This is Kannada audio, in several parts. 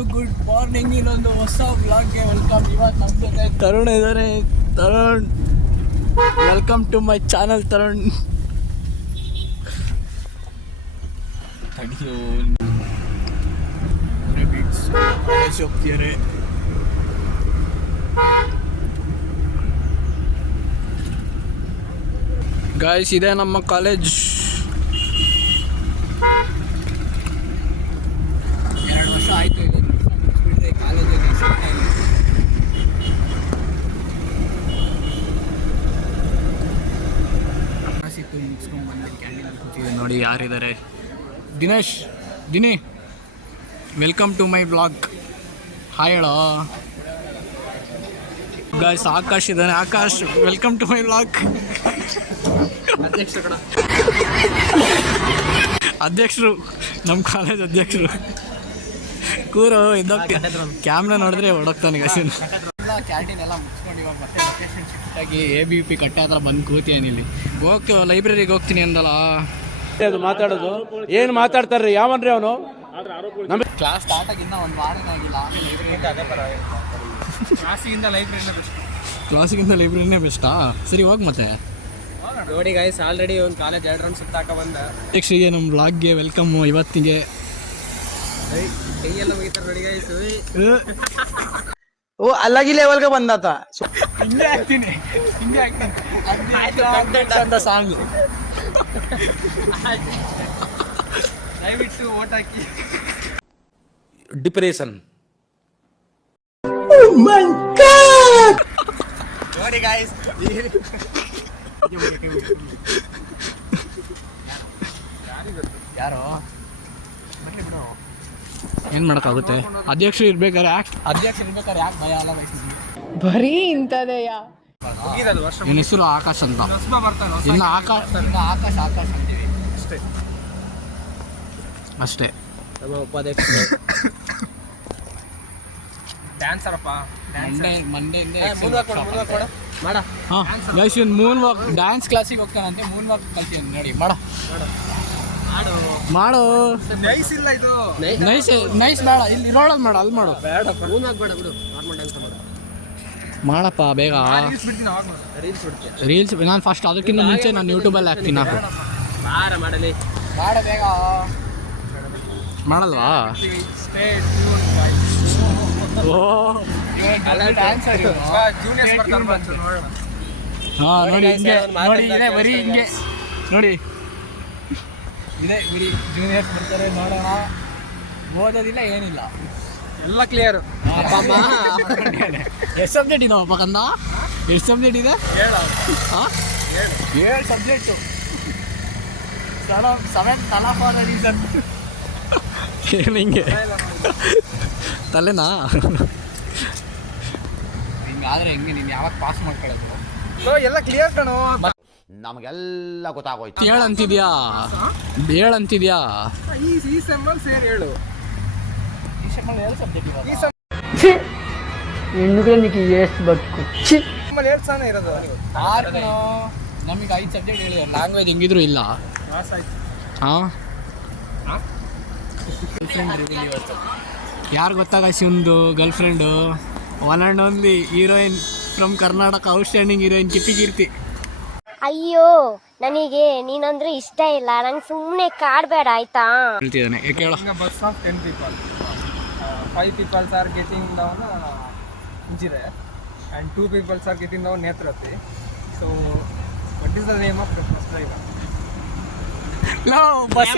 ಎಲ್ರಿಗೂ ಗುಡ್ ಮಾರ್ನಿಂಗ್. ಇನ್ನೊಂದು ಹೊಸ ವ್ಲಾಗ್ಗೆ ವೆಲ್ಕಮ್. ಇವತ್ತು ನಮ್ಮ ಜೊತೆ ತರುಣ್ ಇದ್ದಾರೆ. Tarun, welcome to my channel Tarun. ಹೋಗ್ತಿದ್ದಾರೆ. ಗಾಯ್ಸ್, ಇದೆ ನಮ್ಮ ಕಾಲೇಜ್. 2 ವರ್ಷ ಆಯಿತು ಇಲ್ಲಿ ಮುಗಿಸ್ಬಿಟ್ರೆ ಕಾಲೇಜಲ್ಲಿ ಸಿಕ್ತು. ಮುಗಿಸ್ಕೊಂಡು ಬಂದು ಕ್ಯಾಂಟೀನಲ್ಲಿ ಕೂತಿದ್ದೆ. ನೋಡಿ ಯಾರಿದ್ದಾರೆ. Dini, welcome to my blog. Hi ಹೇಳೋ. ಗಾಯ್ಸ್, ಆಕಾಶ್ ಇದ್ದಾನೆ. Akash, welcome to my blog. ಅಧ್ಯಕ್ಷರು, ನಮ್ಮ ಕಾಲೇಜ್ ಅಧ್ಯಕ್ಷರು. ಕೂರು ಇದ್ದೋಗ್ತಿ. ಕ್ಯಾಮ್ರಾ ನೋಡಿದ್ರೆ ಹೊಡೋಗ್ತಾನೆ ಗಸಿನ್. ಕ್ಯಾಂಟೀನ್ ಎಲ್ಲ ಮುಗಿಸ್ಕೊಂಡು ಇವಾಗ ಮತ್ತೆ ಲೊಕೇಶನ್ ಶಿಫ್ಟ್ ಆಗಿ ABP ಕಟ್ಟೆ ಹತ್ರ ಬಂದು ಕೂತೀನಿ. ಇಲ್ಲಿ ಹೋಗ್ತೀವಿ, ಲೈಬ್ರರಿಗೆ ಹೋಗ್ತೀನಿ ಅಂದಲ್ಲ. ಅದು ಮಾತಾಡೋದು ಏನು ಮಾತಾಡ್ತಾರ್ರಿ? ಯಾವನ್ರಿ ಅವನು? ನಮ್ಮ ಕ್ಲಾಸ್ ಸ್ಟಾರ್ಟ್ ಆಗಿನ್ನ 1 ವಾರನೇ ಆಗಿಲ್ಲ. ಕ್ಲಾಸಿಗಿಂತ ಲೈಬ್ರರಿನೇ ಬೆಸ್ಟಾ? ಸರಿ, ಹೋಗಿ ಮತ್ತೆ. ನೋಡಿ ಗೈಸ್, ಆಲ್ರೆಡಿ ಒಂದು ಕಾಲೇಜ್ 2 ರೌಂಡ್ ಸುತ್ತಾಕ ಬಂದ. ನೆಕ್ಸ್ಟಿಗೆ ನಮ್ಮ ಬ್ಲಾಗ್ಗೆ ವೆಲ್ಕಮ್. ಇವತ್ತಿಗೆ ಕೈಯೆಲ್ಲ ಮುಗಿತಾರೆ ನೋಡಿ ಗೈಸ್. ಓ ಅಲ್ಲಾಗಿ ಲೆವೆಲ್ಗೆ ಬಂದಾತ. ಹಿಂಗೆ ಆಗ್ತೀನಿ ಅಂತ ಸಾಂಗ್. ದಯವಿಟ್ಟು ಓಟ್ ಹಾಕಿ. ಡಿಪ್ರೆಷನ್. ನೋಡಿ ಗೈಸ್, ಯಾರು ಏನು ಮಾಡೋಕ್ಕಾಗುತ್ತೆ? ಅಧ್ಯಕ್ಷರು ಇರ್ಬೇಕಾದ್ರೆ ಯಾಕೆ ಭಯ ಅಲ್ಲ? ಬರೀ ಇಂಥದೆಯಾ? ನಿನ್ನ ಹೆಸರು ಆಕಾಶ್ ಅಂತ. ಇನ್ನು ಆಕಾಶ್ ಅಂತೀವಿ ಅಷ್ಟೇ. ನಮ್ಮ ಉಪಾಧ್ಯಕ್ಷರು ಡ್ಯಾನ್ಸರಪ್ಪ. ಮಂಡೆಯಿಂದ ಮಾಡ. ಹಾಂ ಗೈಸ್, ಇವ್ನು ಮೂನ್ ವಾಕ್ ಡ್ಯಾನ್ಸ್ ಕ್ಲಾಸಿಗೆ ಹೋಗ್ತಾನಂತೆ. ಮೂನ್ ವಾಕ್ ಕಲ್ತೀನಿ. ನೋಡಿ, ಮಾಡು. ನೈಸ್ ಇಲ್ಲ ಇದು. ನೈಸ್ ಬೇಡ, ಇಲ್ಲಿ ಇರೋಳದು ಮಾಡು, ಅಲ್ಲಿ ಮಾಡು. ಬೇಡ, ಮೂನ್ ಆಗ್ಬೇಡ ಬಿಡು. ನಾರ್ಮಲ್ ಡ್ಯಾನ್ಸ್ ಮಾಡು. ಮಾಡಪ್ಪ ಬೇಗ. ರೀಲ್ಸ್ ಬಿಡ್ತೀನಿ. ರೀಲ್ಸ್ ನಾನು ಫಸ್ಟ್, ಅದಕ್ಕಿಂತ ಮುಂಚೆ ನಾನು ಯೂಟ್ಯೂಬಲ್ಲಿ ಹಾಕ್ತೀನಿ. ಹಾಕು, ಮಾಡಲಿ. ಮಾಡ ಬೇಗ. ಮಾಡಲ್ವಾ? ಓ ಜೂನಿಯರ್ಸ್ ಬರ್ತಾರೆ ನೋಡೋಣ. ಹಾಂ, ನೋಡಿ ಹಿಂಗೆ, ನೋಡಿ ಇದೆ ಬರೀ ಹಿಂಗೆ. ನೋಡಿ ಇದೆ ಬರೀ ಜೂನಿಯರ್ಸ್ ಬರ್ತಾರೆ. ನೋಡೋಣ. ಓದೋದಿಲ್ಲ, ಏನಿಲ್ಲ, ಎಲ್ಲ ಕ್ಲಿಯರ್. ಎಷ್ಟು ಸಬ್ಜೆಕ್ಟ್ ಇದಾವೆ ಅಪ್ಪ ಕಂದ? ಎಷ್ಟು ಸಬ್ಜೆಕ್ಟ್ ಇದೆ? ಹಾಂ, 7 ಸಬ್ಜೆಕ್ಟು. 7 ತಲಾ ಫಾರ್ ದ ರೀಸನ್. ಏನು ಹಿಂಗೆ ತಲೆನಾ? ಹಿಂಗಾದ್ರೆ ಹೆಂಗೆ? ನೀನು ಯಾವಾಗ ಪಾಸ್ ಮಾಡ್ಕೊಳ್ಳೋದು? ಎಲ್ಲ ಕ್ಲಿಯರ್ ಕಣೋ. ನಮಗೆಲ್ಲ ಗೊತ್ತಾಗೋಯ್ತು. ಹೇಳಂತಿದ್ಯಾ? ಈ ಸೆಮ್ಮಲ್ಲಿ ಸೇರಿ ಹೇಳು. ಈ ಸೆಮ್ಮಲ್ಲಿ 7 ಸಬ್ಜೆಕ್ಟ್ ಇವಾಗ. ಈ ఎందుకు నీకు ఏస్ బతుకు ಸೆಮ್ಮಲ್ಲಿ 2 ಸಾನ ಇರೋದು. 6 ನಮಗೆ 5 ಸಬ್ಜೆಕ್ಟ್ ಹೇಳಿದ್ರು. ಲ್ಯಾಂಗ್ವೇಜ್ ಹೆಂಗಿದ್ರು ಇಲ್ಲ. ಹಾಂ, ಯಾರು ಗೊತ್ತಾಗ ಶಿವಂದು girl friend, 1 and only heroine from Karnataka, outstanding heroine Kippi. ಅಯ್ಯೋ, ನನಗೆ ನೀನಂದ್ರೆ ಇಷ್ಟ ಇಲ್ಲ. ನಂಗೆ ಸುಮ್ಮನೆ ಕಾಡ್ಬೇಡ ಆಯ್ತಾ? ಹೇಳ್ತಿದ್ದಾನೆ. ಕೇಳ. Bus of 10 people. 5 people are getting down Ujire and 2 people are getting down Netrati. So what is the name of the bus driver? No, bus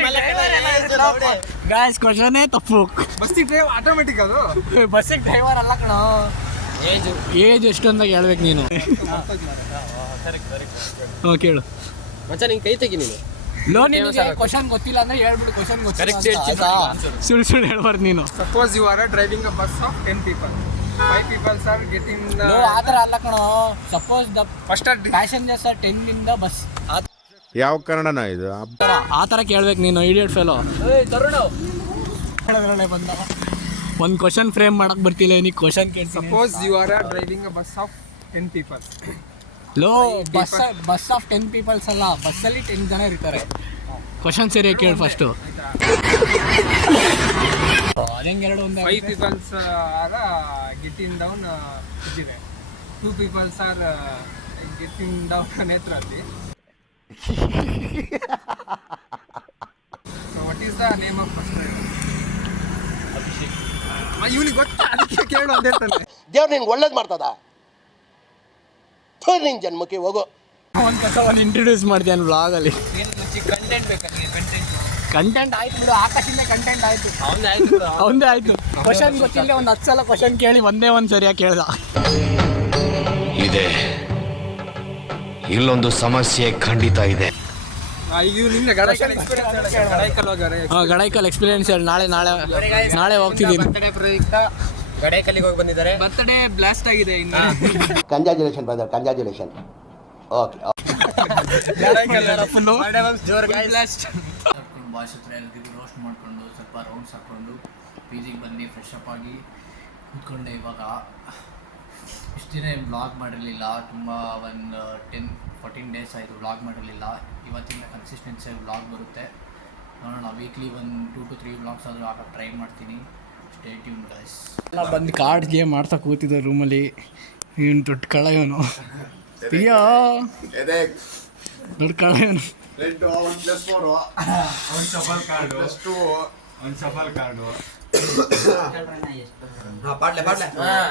guys, ಕ್ವಶನೇ ತಪ್ಪು. ಬಸ್ಸಿಗೆ ಡ್ರೈವರ್ ಆಟೋಮೆಟಿಕ್ ಅದು. ಬಸ್ಸಿಗೆ ಡ್ರೈವರ್ ಅಲ್ಲ ಕಣೋ. ಏಜ್ ಎಷ್ಟು ಅಂದಾಗ ಹೇಳ್ಬೇಕು ನೀನು. ಹಾಂ, ಕೇಳು ಮಚ್ಚ. ನಿಂಗೆ ಕೈ ತೆಗಿ ನೀನು. ನಿನಗೆ ಕ್ವಶನ್ ಗೊತ್ತಿಲ್ಲ ಅಂದ್ರೆ ಹೇಳ್ಬಿಡು. ಕ್ವಶನ್ ಗೊತ್ತಿಲ್ಲ ಸುಳ್ಳು ಹೇಳ್ಬಾರ್ದು ನೀನು. Suppose you are driving a bus of 10 people. 5 people are getting the. ಆ ಥರ ಅಲ್ಲ ಕಣೋ. Suppose the first passengers are 10 ಇಂದ ಬಸ್. ಯಾವ ಕನ್ನಡನ ಇದು? ಆ ಥರ ಕೇಳ್ಬೇಕು ನೀನು. Idiot fellow. ಬಂದ ಒಂದು ಕ್ವಶನ್ ಫ್ರೇಮ್ ಮಾಡಕ್ ಬರ್ತಿಲ್ಲ. ನೀ ಕ್ವಶನ್ ಕೇಳಿ. Suppose you are driving a bus of 10 people. Bus of 10 peoples ಅಲ್ಲ, ಬಸ್ಸಲ್ಲಿ 10 ಜನ ಇರ್ತಾರೆ. ಕ್ವಶನ್ ಸರಿಯಾಗಿ ಕೇಳಿ ಫಸ್ಟು. ಅದಂಗೆ ಎರಡು ಒಂದೇ 5 peoples are getting down Ujire, 2 peoples are getting down Netravati. So what is the name of first driver? ಇವನಿಗೆ ಗೊತ್ತಾ, ಅದಕ್ಕೆ ಕೇಳು ಅಂತ ಹೇಳ್ತಾನೆ. ದೇವ್ರು ನಿನ್ಗೆ ಒಳ್ಳೇದು ಮಾಡ್ತದ, ನಿನ್ ಜನ್ಮಕ್ಕೆ ಹೋಗೋ. ಒಂದು ಇಂಟ್ರೊಡ್ಯೂಸ್ ಮಾಡ್ತೇನೆ ವ್ಲಾಗಲ್ಲಿ. ಕಂಟೆಂಟ್ ಬೇಕಾದ್ರೆ ಕಂಟೆಂಟ್ ಆಯ್ತು ಬಿಡು, ಆಕಾಶಿಂದ ಕಂಟೆಂಟ್ ಆಯ್ತು, ಅವಂದೇ ಆಯ್ತು. ಕ್ವಶನ್ ಗೊತ್ತಿಲ್ಲ, ಒಂದು 10 ಸಲ ಕ್ವಶನ್ ಕೇಳಿ ಒಂದೇ ಒಂದು ಸರಿಯಾಗಿ ಕೇಳ್ದ. ಇದೆ, ಇಲ್ಲೊಂದು ಸಮಸ್ಯೆ ಖಂಡಿತ ಇದೆ. ಗಡೈಕಲ್ ಎಕ್ಸ್ಪೀರಿಯನ್ಸ್ ಹೇಳಿ. ನಾಳೆ ಹೋಗ್ತಿದ್ದೀನಿ. ಗಡೈಕಲ್ಲಿಗೆ ಹೋಗಿ ಬಂದಿದ್ದಾರೆ. ಬರ್ತ್ಡೇ ಬ್ಲಾಸ್ಟ್ ಆಗಿದೆ ಇನ್ನು. Congratulation brother, congratulation. Okay boys ಹತ್ರ ಎಲ್ರಿಗೂ ರೋಸ್ಟ್ ಮಾಡಿಕೊಂಡು ಸ್ವಲ್ಪ ರೌಂಡ್ಸ್ ಹಾಕ್ಕೊಂಡು ಪಿ.ಜಿಗೆ ಬಂದು ಫ್ರೆಶ್ ಅಪ್ ಆಗಿ ಕೂತ್ಕೊಂಡೆ. ಇವಾಗ ಇಷ್ಟು ದಿನ ವ್ಲಾಗ್ ಮಾಡಿರಲಿಲ್ಲ, ತುಂಬ ಒಂದು 10-14 ಡೇಸ್ ಆಯಿತು ವ್ಲಾಗ್ ಮಾಡಿರಲಿಲ್ಲ. ಇವತ್ತಿಂದ ಕನ್ಸಿಸ್ಟೆನ್ಸಿಯಾಗಿ ವ್ಲಾಗ್ ಬರುತ್ತೆ, ನೋಡೋಣ. ವೀಕ್ಲಿ ಒಂದು 2 to 3 ವ್ಲಾಗ್ಸ್ ಆದರೂ ಹಾಕಕ್ಕೆ ಟ್ರೈ ಮಾಡ್ತೀನಿ. Stay tune guys. ಎಲ್ಲ ಬಂದು ಕಾರ್ಡ್ ಗೇಮ್ ಆಡ್ತಾ ಕೂತಿದ್ದೆ ರೂಮಲ್ಲಿ. ಇವನು ದೊಡ್ಡ ಕಳ, ಇವನು ಅಯ್ಯೋ ದೊಡ್ಡ ಕಳ ಇವನು.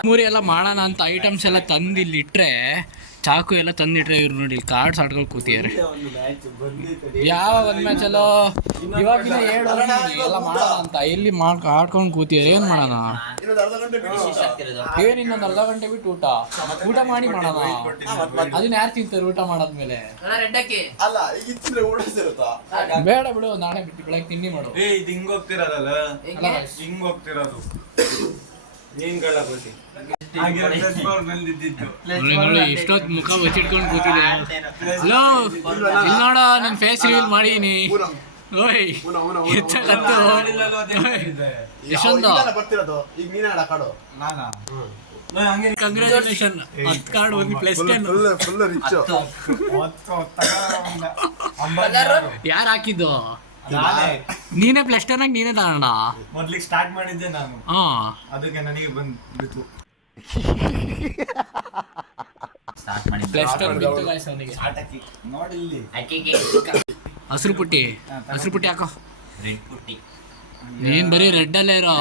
ಮೂರಿ ಎಲ್ಲ ಮಾಡೋಣ ಅಂತ ಐಟಮ್ಸ್ ಎಲ್ಲ ತಂದು ಇಲ್ಲಿ ಇಟ್ಟರೆ, ಚಾಕು ಎಲ್ಲ ತಂದಿಟ್ರೆ ಇವ್ರು ನೋಡಿ ಕಾರ್ಡ್ಸ್ ಆಡ್ಕೊಂಡು ಕೂತಿದ್ದಾರೆ. ಯಾವ ಒಂದು ಮ್ಯಾಚಲ್ಲೋ ಇವಾಗಿನ ಎಲ್ಲ ಮಾಡೋಣ ಅಂತ ಇಲ್ಲಿ ಆಡ್ಕೊಂಡು ಕೂತಿದ್ದಾರೆ. ಏನು ಮಾಡೋಣ? ಏನು ಇನ್ನೊಂದು ಅರ್ಧ ಗಂಟೆ ಬಿಟ್ಟು ಊಟ ಮಾಡಿ ಮಾಡೋಣ. ಅದನ್ನ ಯಾರು ತಿಂತಾರೆ ಊಟ ಮಾಡಾದ್ಮೇಲೆ? ಬೇಡ ಬಿಡು, ನಾಳೆ ಬಿಟ್ಟು ಬೆಳಗ್ಗೆ ತಿಂಡಿ ಮಾಡು. ಎಷ್ಟೊತ್ತು ಮುಖ ಬಚ್ಚಿಟ್ಕೊಂಡು ಕೂತಿದೆ. ಹಲೋ, ಇಲ್ಲಿ ನೋಡ, ನನ್ನ ಫೇಸ್ ರಿವೀಲ್ ಮಾಡೀನಿ. ಓಯ್ ಎಷ್ಟೊಂದು ಕಂಗ್ರಾಚುಲೇಷನ್. 10 ಕಾರ್ಡ್ ಒಂದು +10. ಯಾರು ಹಾಕಿದ್ದು? ನೀನೇ +10 ಆಗಿ ನೀನೇ ತಗೋಣ. ಮೊದ್ಲಿಗೆ ಸ್ಟಾರ್ಟ್ ಮಾಡಿದ್ದೆ ನಾನು, ಅದಕ್ಕೆ ನನಗೆ ಬಂದ್ಬಿಟ್ಟು ನೋಡಿ ಇಲ್ಲಿ ಹಸಿರು ಪುಟ್ಟಿ ಹಾಕೋ. ನೀನ್ ಬರೀ ರೆಡ್ ಅಲ್ಲೇ ಇರೋ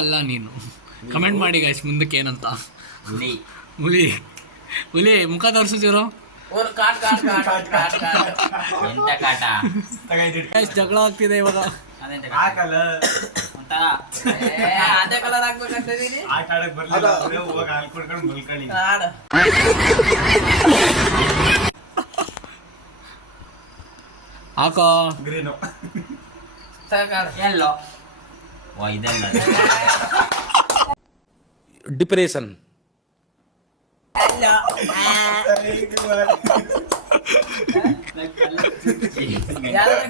ಅಲ್ಲ ನೀನು. ಕಮೆಂಟ್ ಮಾಡಿ ಗೈಸ್ ಮುಂದಕ್ಕೆ ಏನಂತ. ಹುಲಿ ಮುಖ ತೋರಿಸಿರೋ. ಜಗಳ ಆಗ್ತಿದೆ ಇವಾಗ. ಅದೇ ಕಲರ್ ಹಾಕ್ಬೇಕಂತ ಆಟ ಆಡಕ್ ಬರ್ಲಿಲ್ಲ, ಹೋಗಿ ಹಾಲು ಕೊಡ್ಕೊಂಡು ಮಲ್ಕೊಳ್ಳಿ. ಹಾಕೋ ಗ್ರೀನು ಎಲ್ಲೋ ಡಿಪ್ರೆಷನ್.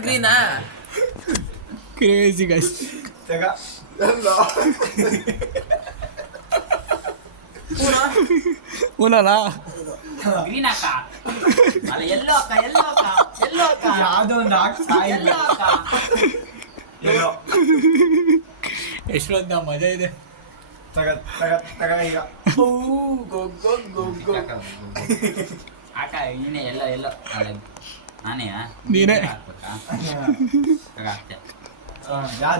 ಗ್ರೀನಾ ಕ್ರೇಜಿ ಗೈಸ್. ಊನಲ್ಲ ಗ್ರೀನ್ ಅಕ್ಕ ಅಲ್ಲ, ಎಲ್ಲೋ ಅಕ್ಕ, ಎಲ್ಲೋ ಅಕ್ಕ, ಎಲ್ಲೋ ಅಕ್ಕ, ಯಾವ್ದೋ ಒಂದು ಎಷ್ಟೊಂದು ಮಜಾ ಇದೆ. ಈಗ ಅಕ್ಕ ನೀನೆ ಎಲ್ಲೋ ಎಲ್ಲೋ ನಾನೇ ನೀನೇ.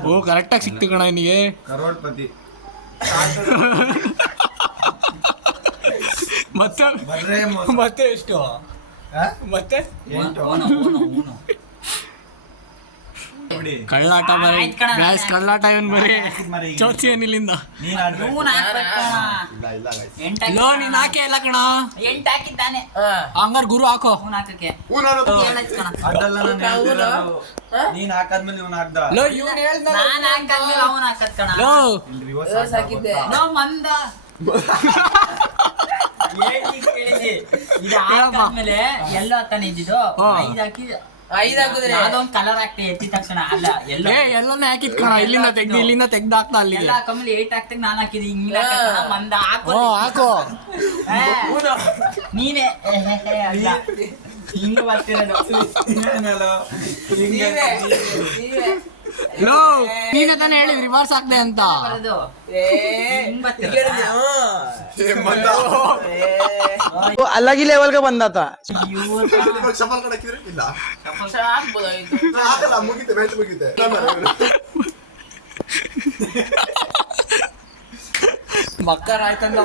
ಓ ಕರೆಕ್ಟಾಗಿ ಸಿಕ್ತು ಕಣ ನಿನಗೆ. ಕರೋಡ್ಪತಿ. ಮತ್ತೆ ಎಷ್ಟು? ಮತ್ತೆ ಕಳ್ಳಾಟ ಬರೀ ಗ್ಯಾಸ್ ಕಳ್ಳಾಟ ಇವನ್ ಬರೀ ಚೌಚಿ ಏನಿಲ್ಲಿಂದ. ಲೋ ನೀನ್ ಹಾಕಿ ಎಲ್ಲ ಕಣ. 8 ಹಾಕಿದ್ದಾನೆ. ಹಂಗಾರ ಗುರು ಹಾಕೋ. ನೀನ್ ಹಾಕಾದ್ಮೇಲೆ ಇವ್ನ ಹಾಕ್ದ. ಲೋ ಇವ್ನು ಹೇಳ್ದ ನಾನು ಹಾಕಾದ್ಮೇಲೆ ಅವನು ಹಾಕತ್ ಕಣ. ಲೋ ಹಾಕಿದ್ದೆ ನೋ ಮಂದ ಇದು ಹಾಕಾದ್ಮೇಲೆ ಎಲ್ಲೋ ತಾನೆ ಇದ್ದಿದ್ದು. 5 ಹಾಕಿ 5 ಹಾಕಿದ್ರೆ ಅದೊಂದು ಕಲರ್ ಹಾಕ್ತೆ ಎತ್ತಿದ ತಕ್ಷಣ. ಅಲ್ಲ ಎಲ್ಲ ಎಲ್ಲಾನು ಹಾಕಿದ್ ಕಣ. ಇಲ್ಲಿಂದ ತೆಗ್ದು ಹಾಕ್ತಾ ಅಲ್ಲಿ ಎಲ್ಲ ಕಮ್ಮಿ 8 ಹಾಕ್ತಾಗ ನಾನು ಹಾಕಿದ್ದೆ. ಹಿಂಗಿಲ್ಲ ಮಂದ ಹಾಕೋ ಹಾಕೋ. ನೀನೇ ಹಿಂಗ್ ಬರ್ತೀರ ಲೋ ನೀನೇ ತಾನೇ ಹೇಳಿ ರಿವರ್ಸ್ ಆಗ್ದೆ ಅಂತ. ಅಲ್ಲಾಗಿ ಲೆವೆಲ್ಗೆ ಬಂದಾತ. ಮಕ್ಕರ್ ಆಯ್ತಂತ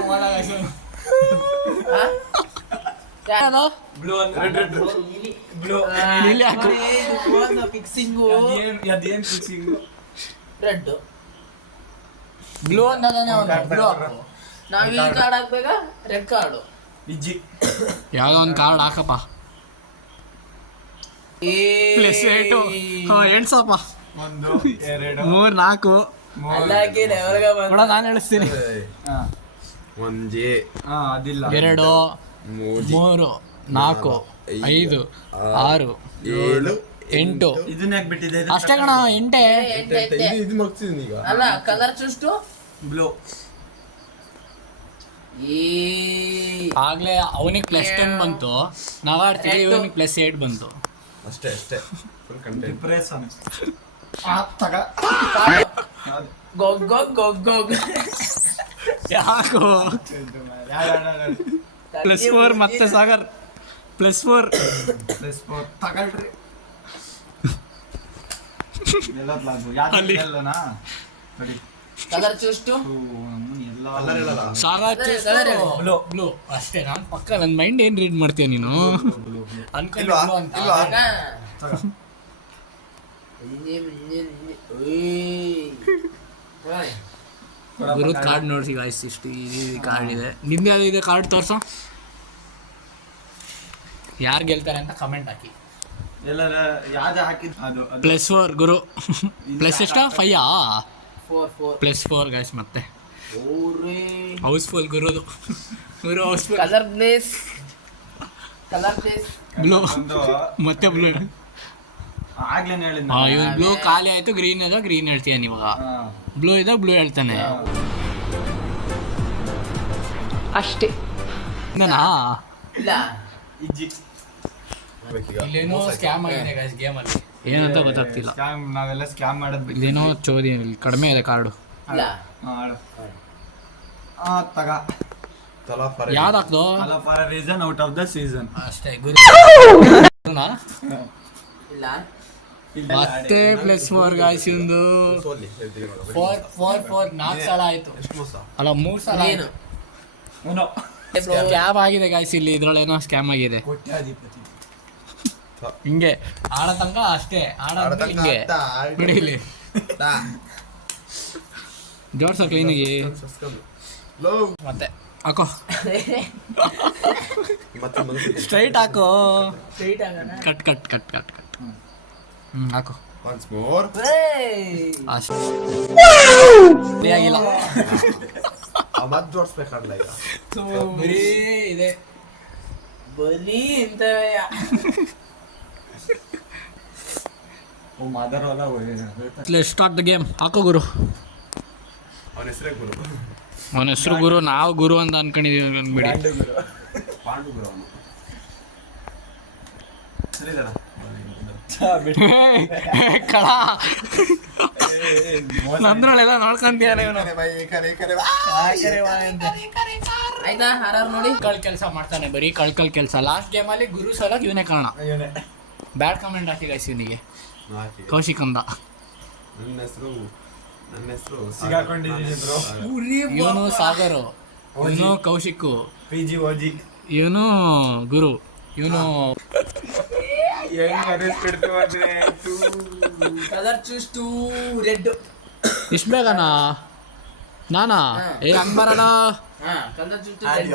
ರೆಡ್ ಬ್ಲೂ ಅಂತಾನೆ ಬ್ಲೂ ಹಾಕು. ನಾವ್ ಈ ಕಾರ್ಡ್ ಹಾಕ್ಬೇಕಾ ರೆಡ್ ಕಾರ್ಡು ಯಾವ್ದೋ ಒಂದು ಕಾರ್ಡ್ ಹಾಕಪ್ಪ. ಪ್ಲಸ್ 8 ಎಣ್ಸಪ್ಪ. 1 2 3 4 ಅಲ್ಲಾಕಿ ಲೆವೆಲ್ಗ ಕೂಡ ನಾನು ಹೇಳಿಸ್ತೀನಿ. 1 ಅದಿಲ್ಲ 2 3 4 5 6 7 8 ಇದನ್ನ ಯಾಕೆ ಬಿಟ್ಟಿದೆ? ಅಷ್ಟೇ ಕಣ 8. ಇದು ಮಗ್ತೀನಿ ಈಗ. ಅಲ್ಲ ಕಲರ್ ಚೂಸ್ಟು ಬ್ಲೂ. ಆಗ್ಲೇ ಅವನಿಗೆ +10 ಬಂತು, ನಾವ್ ಆಡ್ತೀವಿ ಇವನಿಗೆ +8 ಬಂತು. ಅಷ್ಟೇ ಫುಲ್ ಕಂಟೆಂಟ್. ಡಿಪ್ರೆಷನ್. ಗೊಗ್ ಗೊಗ್ ಗೊಗ್ ಗೊಗ್ ಯಾಕೋ +4 ಮತ್ತೆ ಸಾಗರ್ +4 ತಗೊಳ್ರಿ. ಅಲ್ಲಿ. ಕಲರ್ ಚೂಸ್ಟು ಸಾಗರ್ ಬ್ಲೂ ಬ್ಲೂ ಅಷ್ಟೇ. ನಾನು ಪಕ್ಕ ನನ್ನ ಮೈಂಡ್ ಏನ್ ರೀಡ್ ಮಾಡ್ತೀಯ ನೀನು ಅನ್ಕೊಂಡು ಅಂತ. ಗುರು ಕಾರ್ಡ್ ನೋಡ್ಸಿ ಗಾಯ್ಸ್, ಇಷ್ಟು ಈ ಕಾರ್ಡ್ ಇದೆ. ನಿಂದೆ ಯಾವ್ದು ಇದೆ ಕಾರ್ಡ್ ತೋರ್ಸೋ. ಯಾರು ಗೆಲ್ತಾರೆ ಅಂತ ಕಮೆಂಟ್ ಹಾಕಿ. ಯಾವ್ದು ಹಾಕಿದ್ ಅದು +4 ಗುರು. ಪ್ಲಸ್ ಎಷ್ಟ 5 4 +4 ಗಾಯ್ಸ್. ಮತ್ತೆ ಹೌಸ್ಫುಲ್ ಗುರುದು. ಗುರು ಹೌಸ್ಫುಲ್. ಕಲರ್ ಪ್ಲೇಸ್ ಬ್ಲೂ ಮತ್ತೆ ಬ್ಲೂ. ಆಗ್ಲೇನೆ ಹೇಳಿದ್ ಇವನ್ ಬ್ಲೂ ಖಾಲಿ ಆಯ್ತು. ಗ್ರೀನ್ ಅದ ಗ್ರೀನ್ ಹೇಳ್ತೀಯ ನೀವಾಗ. ಬ್ಲೂ ಇದ್ದಾಗ ಬ್ಲೂ ಹೇಳ್ತಾನೆ. ಅಷ್ಟೇ. ನಾನಾ ಇಲ್ಲ ಇಲ್ಲೇನೋ ಸ್ಕ್ಯಾಮ್ ಆಗಿದೆ ಗಾಯ್ಸ್ ಗೇಮಲ್ಲಿ. ಏನಂತ ಗೊತ್ತಾಗ್ತಿಲ್ಲ. ಸ್ಕ್ಯಾಮ್. ನಾವೆಲ್ಲ ಸ್ಕ್ಯಾಮ್ ಮಾಡೋದು. ಇಲ್ಲೇನೋ ಚೋದಿ ಕಡಿಮೆ ಇದೆ ಕಾರ್ಡು. ಇಲ್ಲ ತಗ. ಯಾವ್ದು ಹಾಕ್ದು for reason out of the season. ಅಷ್ಟೇ ಗುರು. ಇಲ್ಲ ಮತ್ತೆ +4 ಗಾಯ್ಸ್. ಒಂದು 4 4 ಸಲ ಆಯ್ತು. ಅಲ್ಲ 3 ಸಲ ಏನು ಸ್ಕ್ಯಾಮ್ ಆಗಿದೆ ಗಾಯ್ಸ್. ಇಲ್ಲಿ ಇದ್ರಲ್ಲೇನೋ ಸ್ಕ್ಯಾಮ್ ಆಗಿದೆ. ಹಿಂಗೆ ಆಡೋ ತನಕ ಅಷ್ಟೇ. ಆಡೋ ಹಿಂಗೆ ಬಿಡಿ. ಇಲ್ಲಿ ಜೋಡ್ಸೋ ಕ್ಲೀನಿಗೆ ಮತ್ತೆ ಹಾಕೋ. ಸ್ಟ್ರೈಟ್ ಹಾಕೋ. ಸ್ಟ್ರೈಟ್ ಆಗೋಣ. Cut cut cut cut cut. ಹಾಕೋ ಒನ್ಸ್ ಮೋರ್. ಅಷ್ಟೇ ಆಗಿಲ್ಲ. ಮತ್ತೆ ಜೋಡಿಸ್ಬೇಕಾಗ್ಲ ಈಗ. ಬರೀ ಇದೆ ಬರೀ ಇಂಥವೇ. ಮದರ್ ಅಲ್ಲ. Let's start the game. ಹಾಕೋ ಗುರು. ಅವನ ಹೆಸರೇ ಗುರು. ಅವನ ಹೆಸರು ಗುರು. ನಾವು ಗುರು ಅಂತ ಅನ್ಕೊಂಡಿದೀವಿ ಅಂದ್ಬಿಡಿ. ಪಾಂಡು ಗುರು ಅವನು. ಕಳ ನಂದ್ರೊಳೆಲ್ಲ ನೋಡ್ಕೊಂತೀಯ ಆಯ್ತಾ ಆರಾರು ನೋಡಿ. ಕೆಲಸ ಮಾಡ್ತಾನೆ ಬರೀ ಕಳ್ ಕೆಲಸ. ಲಾಸ್ಟ್ ಗೇಮಲ್ಲಿ ಗುರು ಸಲ ಇವನೇ ಕಾರಣ. ಬ್ಯಾಡ್ ಕಮೆಂಟ್ ಹಾಕಿ ಗಾಯ್ಸ್ ಇವನಿಗೆ. ಕೌಶಿಕ್ ಅಂದ. ನನ್ನ ಹೆಸರು ಸಿಗಾಕೊಂಡಿದ್ದೀನಿ ಬ್ರೋ. ಇವನು ಸಾಗರು, ಇವನು ಕೌಶಿಕ್ಕು, PG OG. ಇವನು ಗುರು, ಇವನು ಕಲರ್ ಚೂಸ್ ಟು ರೆಡ್. ಇಷ್ಟು ಬೇಗನಾ? ನಾನಾ ಹಂಗೆ ಬರೋಣ. Colour choose to red.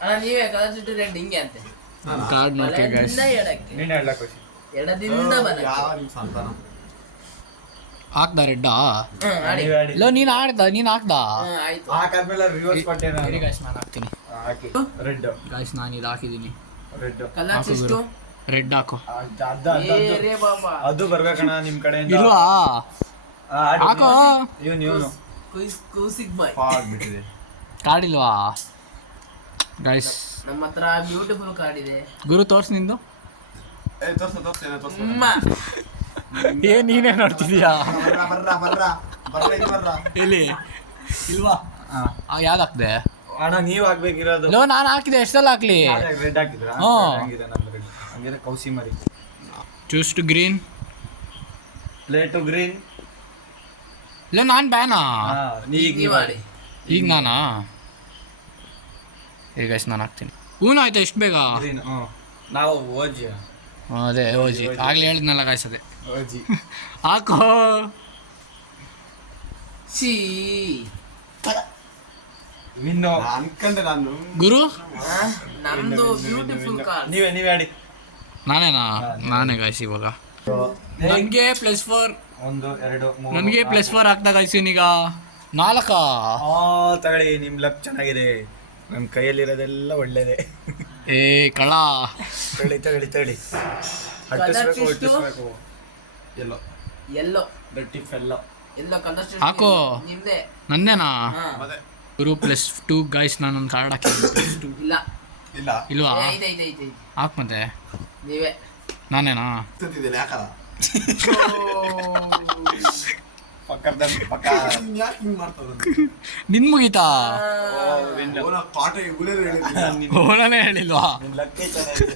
ಅಣ್ಣ ನೀವೇ ಕಲರ್ ಚೂಸ್ ಟು ರೆಡ್ ಹಿಂಗೆ ಅಂತೆ. ಕಾರ್ಡ್ ನೋಡ್ತೀವಿ ಗೈಸ್. ಎಡದಿಂದ ಬರ ಹಾಕ್ದ ರೆಡ್ಡಾ? ಇಲ್ಲ ನೀನು ಹಾಕ್ದ. ಆಯ್ತು. ಸರಿ ಗೈಸ್ ನಾನು ಹಾಕ್ತೀನಿ. ರೆಡ್ ಗೈಸ್ ನಾನು ಇದು ಹಾಕಿದ್ದೀನಿ. ಕಲರ್ ಚೂಸ್ ಟು ರೆಡ್ ಹಾಕು. ರೇ ಬಾಬಾ ಅದು ಬರ್ಬೇಕಣ್ಣ ನಿಮ್ ಕಡೆಯಿಂದ. ಇಲ್ವಾ? ಹಾಕೋ. ಇವನು ಕೌಸಿಕ್ ಬಾಯ್ ಆಗ್ಬಿಟ್ಟಿದೆ. ಕಾರ್ಡ್ ಇಲ್ವಾ ಗೈಸ್? ನಮ್ಮ ಹತ್ರ ಬ್ಯೂಟಿಫುಲ್ ಕಾರ್ಡ್ ಇದೆ. ಗುರು ತೋರ್ಸ್ ನಿಂದು. ತೋರ್ಸ ಏನ್ ನೀನೇ ನೋಡ್ತಿದ್ಯಾ ಬರ್ರ ಇಲ್ಲಿ ಇಲ್ವಾ? ಯಾವ್ದು ಹಾಕ್ದೆ ಅಣ್ಣ ನೀವು ಆಗ್ಬೇಕಿರೋದು. ಲೋ ನಾನು ಹಾಕಿದೆ, ಎಷ್ಟೆಲ್ಲ ಹಾಕ್ಲಿ? ರೆಡ್ ಹಾಕಿದ್ರ? ಹ್ಞೂ. ಹಂಗಿದ್ರೆ ಕೌಸಿ ಮರಿ. Choose to green. Plate green. ಇಲ್ಲ ನಾನು ಬ್ಯಾನಾ? ನೀವು ಮಾಡಿ. ಈಗ ನಾನಾ? ಈಗ ಎಷ್ಟು ನಾನು ಹಾಕ್ತೀನಿ. ಹೂನು ಆಯ್ತು ಎಷ್ಟು ಬೇಗ? ಗ್ರೀನ್. ನಾವು ಓಜಿ. ಅದೇ ಓಜಿ ಆಗ್ಲೇ ಹೇಳಿದ್ನಲ್ಲ ಕಾಯಿಸದೆ. ಓಜಿ ಹಾಕೋ. C win. ಅನ್ಕಂಡೆ ನಾನು. ಗುರು ನಮ್ದು ಬ್ಯೂಟಿಫುಲ್ ಕಾರ್ಡ್. ನೀವೇ ಆಡಿ. ನಾನೇನಾ? ನಾನೇ ಗಾಯ್ಸ್ ಇವಾಗ. ನನಗೆ +4. 1 2 3. ನನಗೆ +4 ಹಾಕ್ದಾಗ ಗಾಯ್ಸಿನ್ ಈಗ 4. ತಗೊಳ್ಳಿ, ನಿಮ್ ಲಕ್ ಚೆನ್ನಾಗಿದೆ. ನನ್ನ ಕೈಯಲ್ಲಿರೋದೆಲ್ಲ ಒಳ್ಳೇದೇ. ಏ ಕಳ. ತಗೊಳ್ಳಿ. ಹಟ್ಟಿಸ್ಬೇಕು. ಎಲ್ಲೋ ಎಲ್ಲೋ ಗಟ್ಟಿ ಫೆಲ್ಲೋ. ಎಲ್ಲೋ ಕಲರ್ ಹಾಕೋ. ನಿಮ್ದೆ. ನಂದೇನಾ? ಮತ್ತೆ ಗುರು +2 ಗಾಯ್ಸ್. ನಾನೊಂದು ಕಾರ್ಡ್ ಹಾಕಿದ್ದೀನಿ. +2 ಇಲ್ಲ ಇಲ್ಲ ಇಲ್ವಾ? ಐತೆ ಹಾಕ್ ಮತ್ತೆ. ನೀವೇ. ನಾನೇನಾ? ತಿಂತಿದ್ದೆ ಯಾಕಲ್ಲ ಪಕ್ಕ ಯಾಕೆ ಹಿಂಗ್ ಮಾಡ್ತಾರ ನಿನ್ ಮುಗೀತಾ? ಪಾಠ ಗುಲೇರು ಹೇಳಿದ್ದೀನಿ. ಓಣನೇ ಹೇಳಿಲ್ವಾ? ಲಕ್ಕೇ ಚೆನ್ನಾಗಿದೆ.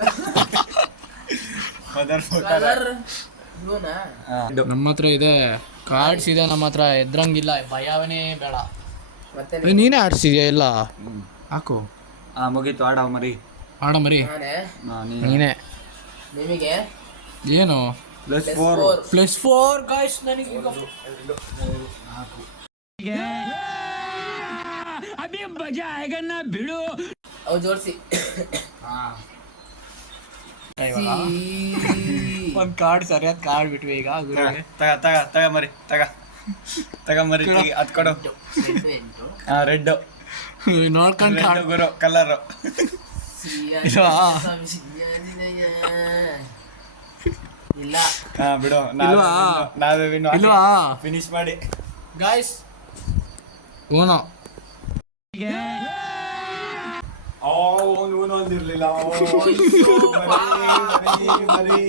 ಕಲರ್ ಇವನಾ? ನಮ್ಮ ಹತ್ರ ಇದೆ ಕಾರ್ಡ್ಸ್ ಇದೆ ನಮ್ಮ ಹತ್ರ. ಎದ್ರಂಗಿಲ್ಲ, ಭಯವನೇ ಬೇಡ. ಮತ್ತೆ ಏ, ನೀನೇ ಆಡ್ಸಿದ್ಯಾ? ಇಲ್ಲ ಹಾಕು. ಮುಗೀತು. ಆಡ ಮರಿ. ಆಡ ಮರಿ. ನಾನೇ ನೀನೇ. ನಿಮಗೆ ಏನು +4. +4 ಗಾಯ್ಸ್ ನನಗೆ ಈಗ. ಅವು ಜೋಡಿಸಿ. ಒಂದು ಕಾರ್ಡ್ ಸರಿಯಾದ ಕಾರ್ಡ್ ಬಿಟ್ವಿ ಈಗ ಗುರುಗೆ. ತಗ ಮರಿ. ಅದ್ ಕೊಡು. 8 ರೆಡ್. ನೋಡ್ಕೊಂಡು ಕಾರ್ಡ್ ಗುರು ಕಲರ್. ಇಲ್ವಾ? ಇಲ್ಲ ಬಿಡು. ಇಲ್ವಾ? ನಾವೇ ಇಲ್ವಾ ಫಿನಿಶ್ ಮಾಡಿ ಗಾಯ್ಸ್. ಓನೋ ಒಂದಿರ್ಲಿಲ್ಲ. ಅಯ್ಯೋ, ಮರಿ.